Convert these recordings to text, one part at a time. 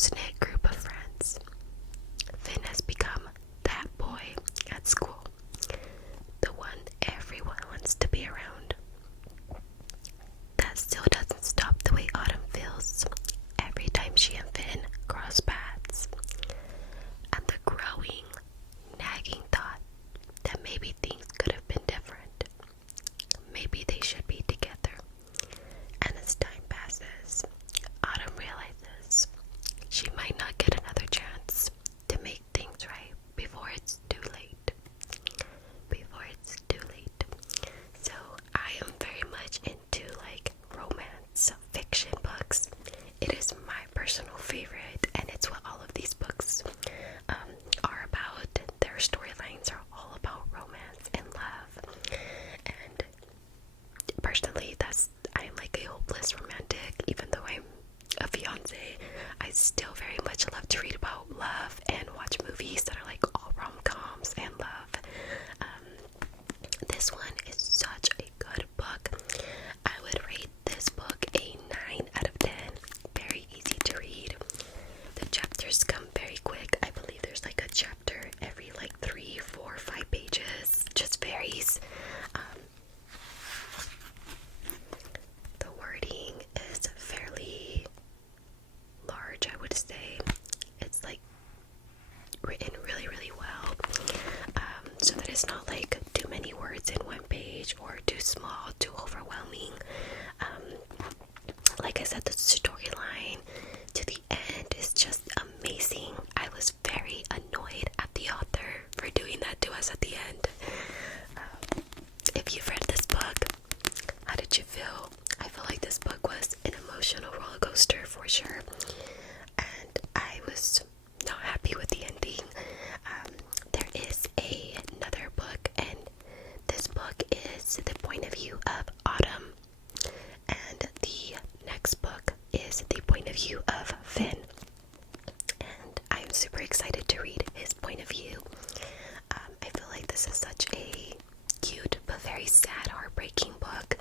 close-knit group of friends. Finn has become that boy at school, the one everyone wants to be around. That still doesn't stop the way Autumn feels every time she and Finn cross paths, and the growing, nagging thought that maybe things could have been different. Maybe they should be together. And as time passes, Autumn realizes she might not get another chance to make things right before it's too late. Before it's too late. So I am very much into like romance fiction books. It is my personal favorite, and it's what all of these books are about. Their storylines are all about romance and love. And personally, I'm like a hopeless romantic. Even though I'm a fiance, I still very much love to read about love and watch movies that are like all rom-coms and love. This one is such a good book. I would rate this book a 9 out of 10. Very easy to read. The chapters come very quick. I believe there's like a chapter every like 3, 4, 5 pages. Just varies. The wording is fairly large, I would say. It's like written really, really well. So that it's not like too many words in one page or too small, too overwhelming. Like I said, the storyline to the end is just amazing. I was very annoyed at the author for doing that to us at the end. If you've read this book, how did you feel? I feel like this book was an emotional roller coaster for sure, and I was not happy with the ending. There is another book, and this book is the point of view of Autumn, and the next book is the point of view of Finn, and I'm super excited to read his point of view. I feel like this is such a cute but very sad, heartbreaking book,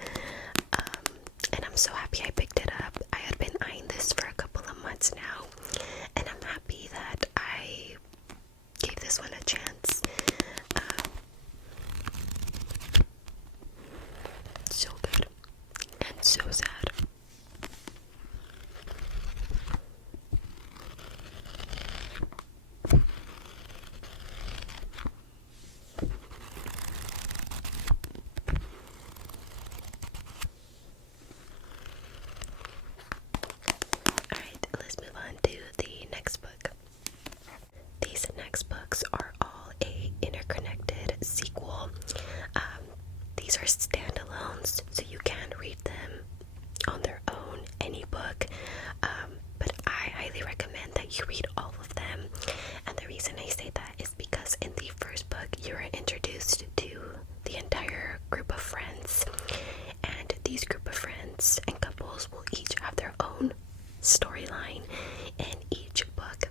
and I'm so happy I picked it up. I had been eyeing this for a couple of months now, and I'm happy that I gave this one a chance. So good and so sad. Alright, let's move on to the next book. These next books are all a interconnected sequel. These are standalones, so you can read them on their own, any book. But I highly recommend that you read all of them. And the reason I say that is because in the first book, you are introduced to the entire group of friends. And these group of friends and couples will each have their own storyline in each book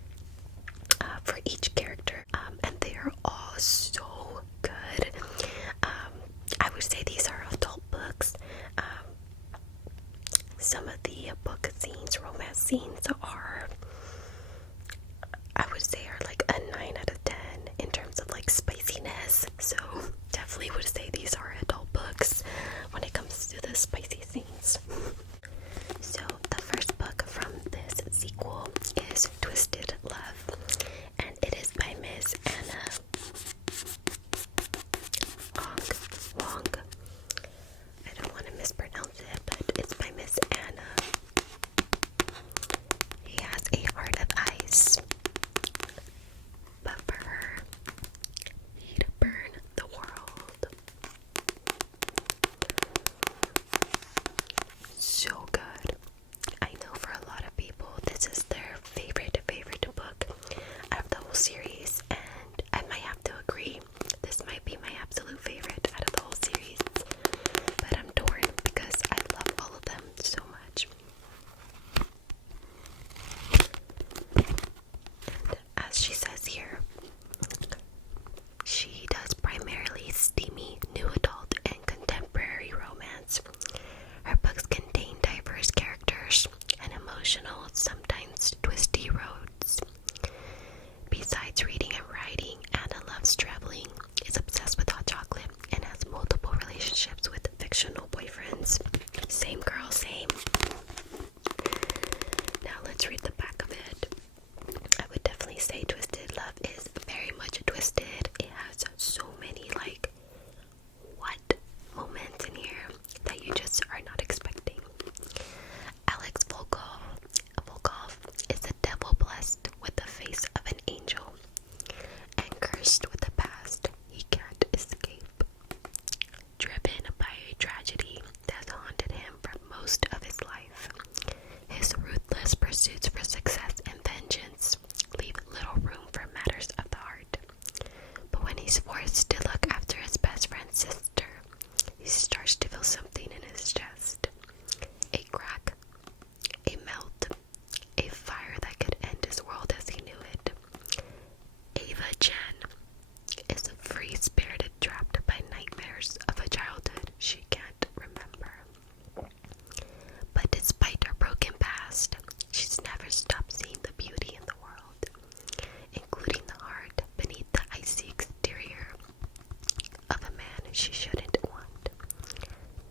for each character, and they are all so good. I would say these are adult books. Some of the book scenes, romance scenes, I would say are like a 9 out of 10 in terms of like spiciness. So definitely would say these are adult books when it comes to the spicy scenes. So the first book from this sequel is Twisted Love, and it is by Miss Anna Wong. I don't want to mispronounce it, but it's by Miss Anna. pursuits for success and vengeance leave little room for matters of the heart. But when he's forced to look after his best friend's sister, he starts to feel something in his chest. A crack, a melt, a fire that could end his world as he knew it. Ava Jen is a free-spirited trapped by nightmares of a childhood she can't remember. But despite her broken past, she's never stopped seeing the beauty in the world, including the heart beneath the icy exterior of a man she shouldn't want.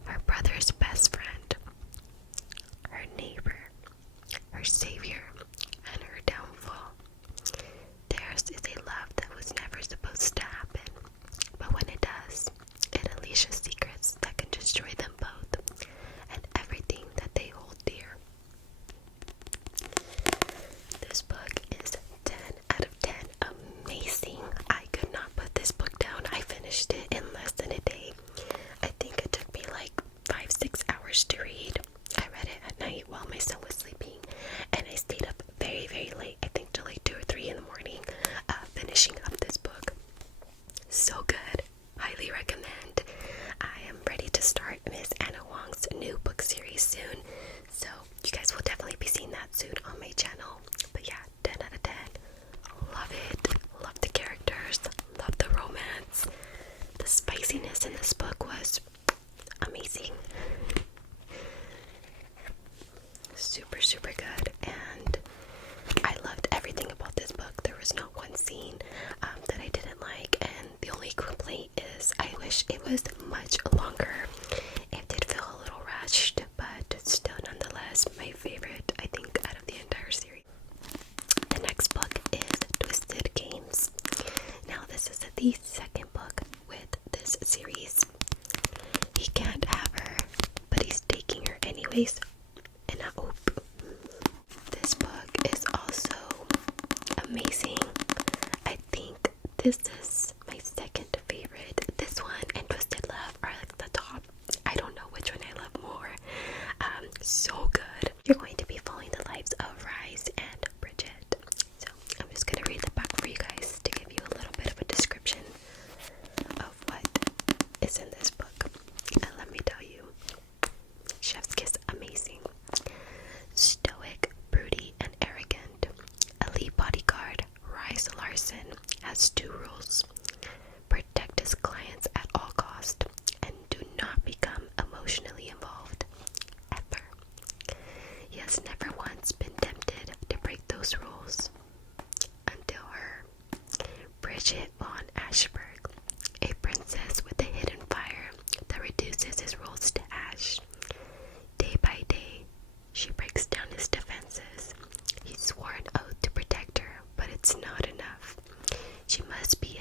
Her brother's best friend, her neighbor, her savior, and her downfall. Theirs is a love that was never supposed to happen, but when it does, it unleashes secrets that can destroy them both and everything that they hold dear. This book is 10 out of 10 amazing. I could not put this book down. I finished it in less than a day. I think it took me like 5-6 hours to read. I read it at night while my son was sleeping, and I stayed up very, very late. I think till like 2 or 3 in the morning, finishing up this book. So good. Highly recommend. I am ready to start Miss Anna Wong's new book series soon, so you guys will definitely be seeing that soon on my channel. But yeah, 10 out of 10. Love it. Love the characters. Love the romance. The spiciness in this book was amazing. Super, super good. And I loved everything about this book. There was not one scene that I didn't like, and the only complaint is I wish it was much longer. It did feel a little rushed, but still nonetheless my favorite, I think, out of the entire series. The next book is Twisted Games. Now this is the second book with this series. He can't have her, but he's taking her anyways. And I hope this book is also amazing. I think this is my second favorite. This one and Twisted Love are like the top. I don't know which one I love more. So good. You're going to be following the lives of Rise and Bridget. So I'm just going to read the back for you guys to give you a little bit of a description of what is in this book. And let me tell you, chef's kiss amazing. Stoic, broody, and arrogant, elite bodyguard Rise Larson has 2 rules. Protect his clients at all cost, and do not become emotionally involved, ever. He has never once been tempted to break those rules, until her. Bridget von Ashburg, a princess with a hidden fire that reduces his rules to ash. Day by day, she breaks down his defenses. He swore an oath to protect her, but it's not enough. She must be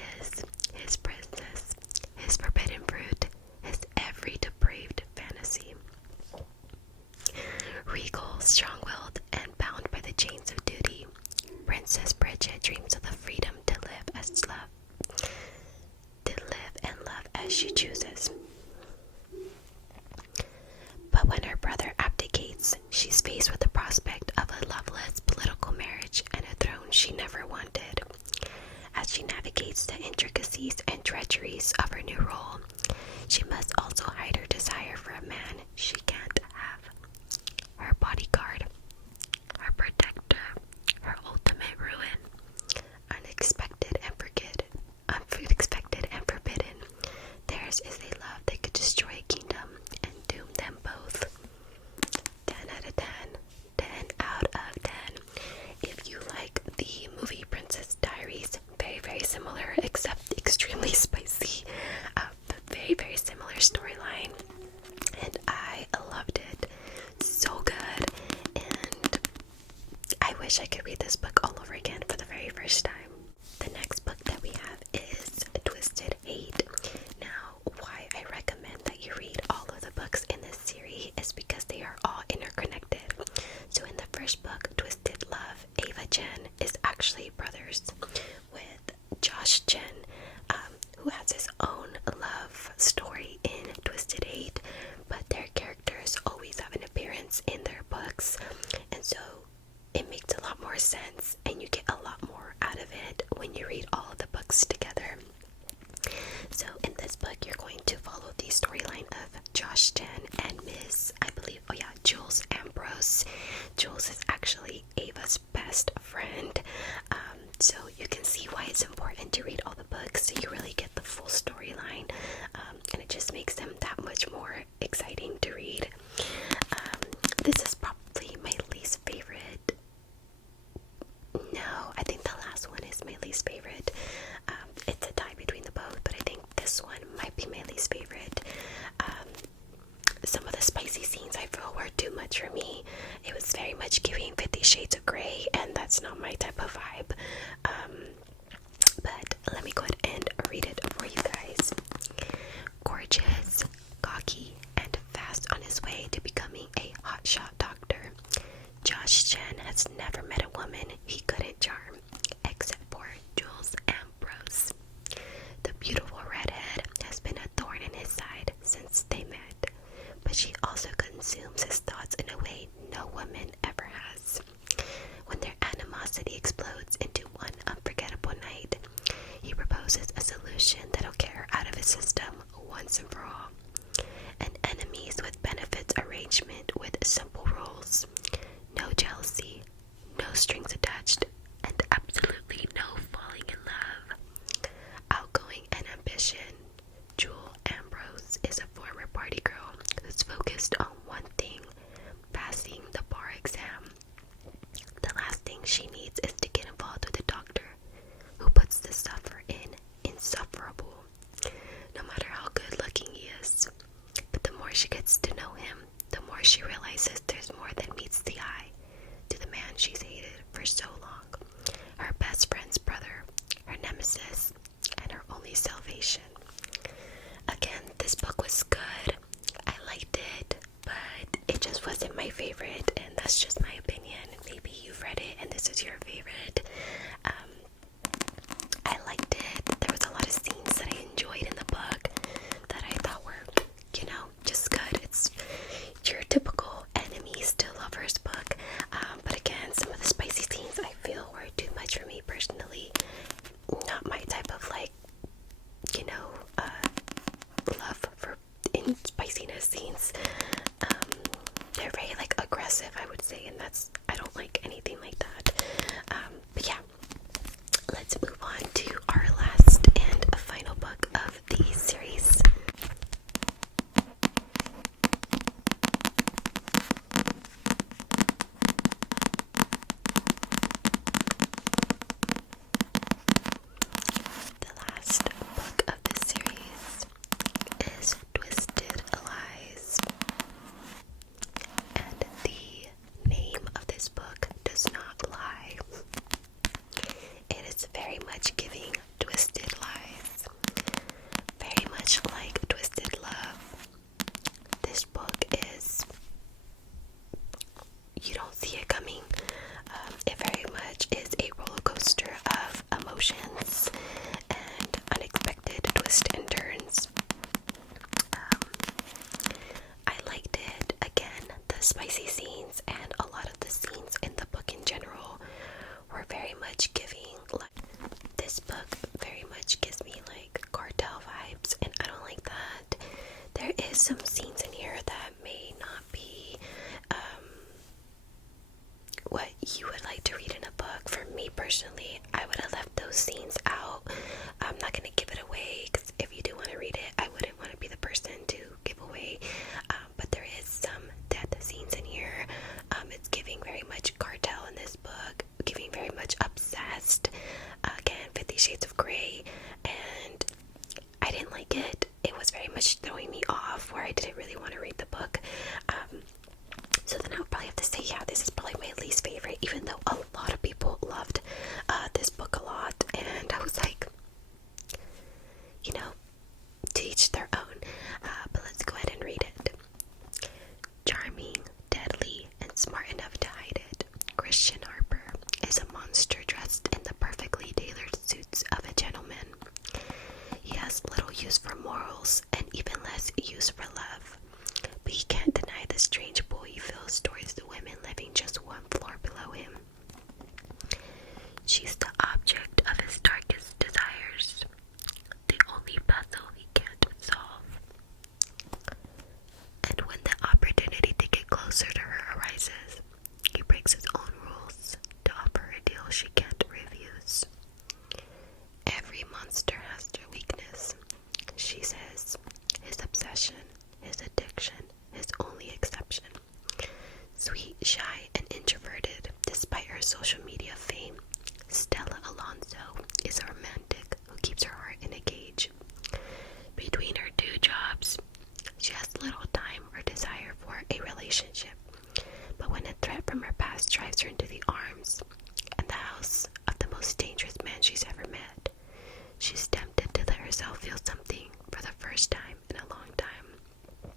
his princess, his forbidden fruit, his every depraved fantasy. Regal, strong-willed, and bound by the chains of duty, Princess Bridget dreams of the freedom to live and love as she chooses. But when her brother abdicates, she's faced with the prospect of a loveless political marriage and a throne she never wanted. As she navigates the intricacies and treacheries of her new role, she must also hide her desire for a man she can't have. Her bodyguard, her protector, her ultimate ruin. Unexpected and forbidden. Theirs is a love that could destroy a kingdom and doom them both. 10 out of 10. 10 out of 10. If you like the movie Princess Diaries, very, very similar, except extremely spicy. But very, very similar storyline. And I loved it. So good. And I wish I could read this book all over again for the very first time. The next book that we have is Twisted Hate. Now, why I recommend that you read all of the books in this series is because they are all interconnected. So in the first book, Twisted Love, Ava Jen is actually brothers with Josh Jen, who has his own love story in Twisted Hate, but their characters always have an appearance in their books, and so it more sense and you get a lot more out of it when you read all of the books together. So in this book, you're going to follow the storyline of Josh Jen and Miss, I believe, Jules Ambrose. Jules is actually Ava's best friend. So you can see why it's important to read all the books so you really get the full storyline. And it just makes them that much more exciting to read. This is probably my least favorite. No, I think the last one is my least favorite. It's a tie between the both, but I think this one might be my least favorite. Some of the spicy scenes I feel were too much for me. It was very much giving 50 Shades of Grey, and that's not my type of vibe. But let me go ahead and read it for you guys. Gorgeous, cocky, and fast on his way to becoming a hotshot doctor, Josh Chen has never met a woman he couldn't charm, except for Jules Ambrose. The beautiful redhead has been a thorn in his side since they met, but she also consumes his thoughts in a way no woman ever has. When their animosity explodes into one unforgettable night, he proposes a solution that'll get her out of his system once and for all. An enemies with benefits arrangement with simple rules. No jealousy, no strings attached, and absolutely no falling in love. Outgoing and ambition, Jewel Ambrose is a former party girl who's focused on one thing, passing the bar exam. The last thing she needs is to get involved with a doctor who puts the suffer in insufferable, no matter how good looking he is. But the more she gets to know him, the more she realizes there's more than meets the eye to the man she's hated for so long. Her best friend's brother, her nemesis, and her only salvation. Again, this book was good. I liked it, but it just wasn't my favorite, and that's just my opinion. Maybe you've read it and this is your favorite. I liked it. There was a lot of scenes that I enjoyed in the book that I thought were, just good. It's your typical enemies to lovers book. But again, some of the spicy scenes I feel were too much for me personally. Not my type of love for in spiciness scenes. They're very aggressive, I would say, and I don't like anything like that. But yeah, let's move on to our last and final book of the series. The last book of this series is Twisted Lies, and the name of this book does not lie. It is very much giving Twisted Lies, very much like Twisted Love. This book is, you don't see it coming. It very much is a roller coaster of emotions and unexpected twists and turns. I liked it. Again, the spicy scenes and a lot of the scenes in the book in general were very much giving. This book very much gives me cartel vibes, and I don't like that. There is some scenes in here that may not be what you would like to read in a book. For me personally, I would have left those scenes out. I'm not going to give it away, because if you do want to read it, I wouldn't want to be the person to give away. But there is some death scenes in here. It's giving very much cartel in this book, giving very much obsessed. Again, 50 Shades of Grey, and I didn't like it. It was very much throwing me off, where I didn't really want to read the book. So then I would probably have to say, yeah, this is probably my least favorite, even though a lot of people loved this book a lot. And I was like, to each their own. But let's go ahead and read it. Charming, deadly, and smart enough to hide it, Christian Harper is a monster dressed in the perfectly tailored suits of a gentleman. He has little use for morals and even less use for love, but he can't deny the strange pull he feels towards the women living just one floor below him. Stella Alonso is a romantic who keeps her heart in a cage. Between her two jobs, she has little time or desire for a relationship. But when a threat from her past drives her into the arms and the house of the most dangerous man she's ever met, she's tempted to let herself feel something for the first time in a long time.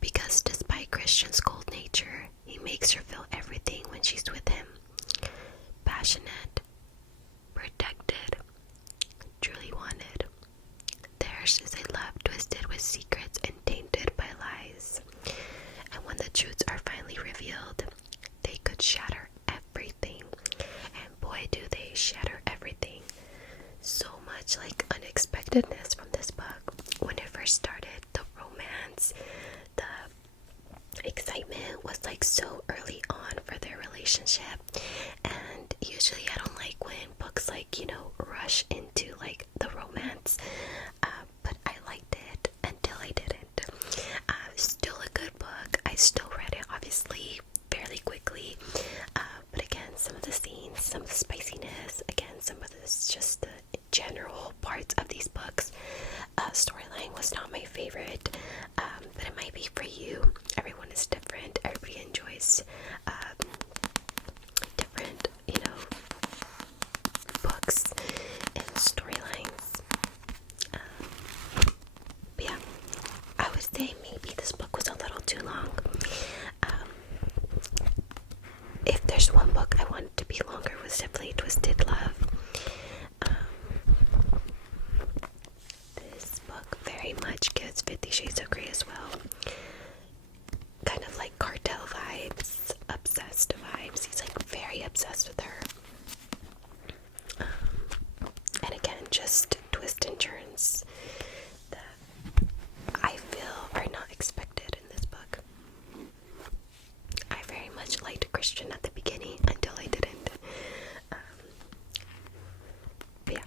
Because despite Christian's cold nature, he makes her feel everything when she's with him. Passionate, protected, truly wanted. Theirs is a love twisted with secrets and tainted by lies. And when the truths are finally revealed, they could shatter everything. And boy, do they shatter everything. So much like unexpectedness from this book. When it first started, the romance, the excitement was like so early on for their relationship. And usually I don't like when books like, rush into like the romance. But I liked it until I didn't. Still a good book. I still read it obviously fairly quickly. But again, some of the scenes, some of the spiciness, again, some of this just the general parts of these books. Storyline was not my favorite. But it might be for you. Everyone is different. Everybody enjoys different, books and storylines. But yeah, I would say maybe this book was a little too long. If there's one book I wanted to be longer, it was definitely Twisted Love. This book very much gives 50 Shades of Grey as well. Kind of like cartel vibes, obsessed vibes. He's like very obsessed with her. And again, just twists and turns that I feel are not expected in this book. I very much liked Christian at the beginning until I didn't. But yeah.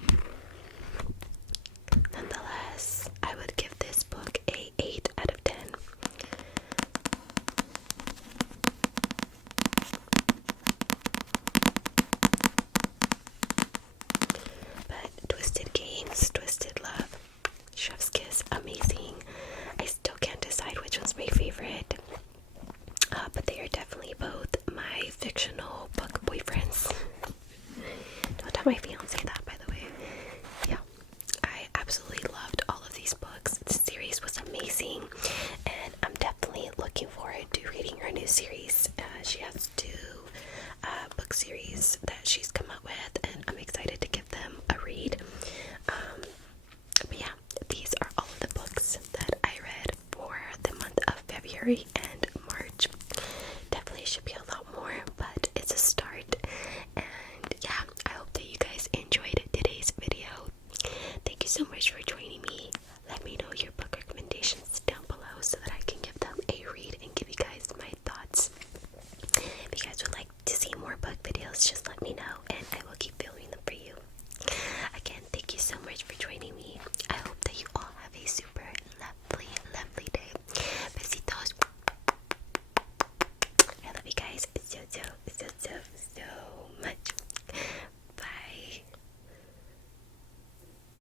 Nonetheless, I would give this book a 8 out of 10. But Twisted Games, Twisted Love, Chef's Kiss, amazing. I still can't decide which one's my favorite. But they are definitely both my fictional book boyfriends. Don't tell my fiance that, by the way. Yeah, I absolutely loved all of these books. The series was amazing, and I'm definitely looking forward to reading her new series. She has 2 book series that she's come up with, and I'm excited to give them a read. But yeah, these are all of the books that I read for the month of February and March. Definitely should be